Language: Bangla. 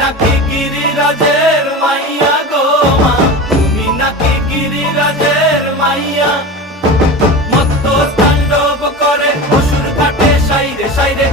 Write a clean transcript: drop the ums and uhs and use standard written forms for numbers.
নাকি গিরিরাজের মাইয়া গো মা, তুমি নাকি গিরিরাজের মাইয়া। মত্ত তাণ্ডব করে অসুর কাটে সাইরে সাইরে।